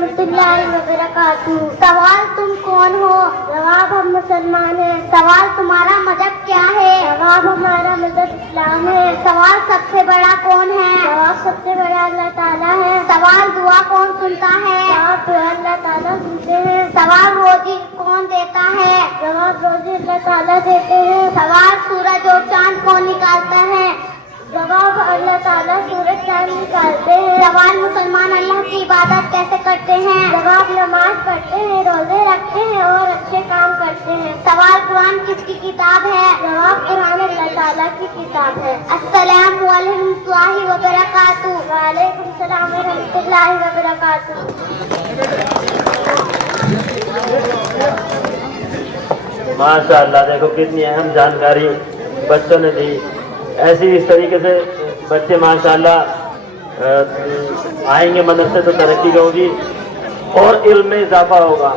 रहमतुल्लाहि व बरकातुहू। सवाल तुम कौन हो? जवाब हम मुसलमान हैं। सवाल तुम्हारा मजहब क्या है? जवाब हमारा मजहब इस्लाम है। सवाल सबसे बड़ा कौन है? जवाब सबसे बड़ा अल्लाह ताला है। सवाल दुआ कौन सुनता है? जवाब दुआ अल्लाह ताला सुनते हैं। सवाल रोजी कौन देता है? जवाब रोजी अल्लाह ताला देते हैं। सवाल सूरज और चांद कौन निकालता है? जवाब अल्लाह ताला सूरज चांद निकालते हैं। सवाल मुसलमान अल्लाह की इबादत कैसे करते हैं? जवाब नमाज पढ़ते हैं, रोजे रखते हैं और अच्छे काम करते हैं। सवाल कुरान किसकी किताब है? जवाब कुरान अल्लाह ताला की किताब है। अस्सलामु अलैकुम व बरकातुहू। वालेकुम सलाम व रहमतुल्लाहि व बरकातुहू। माशाअल्लाह, देखो कितनी अहम जानकारी बच्चों ने दी। ऐसी इस तरीके से बच्चे माशाअल्लाह आएंगे मदरसे तो तरक्की होगी और इल्म में इजाफा होगा।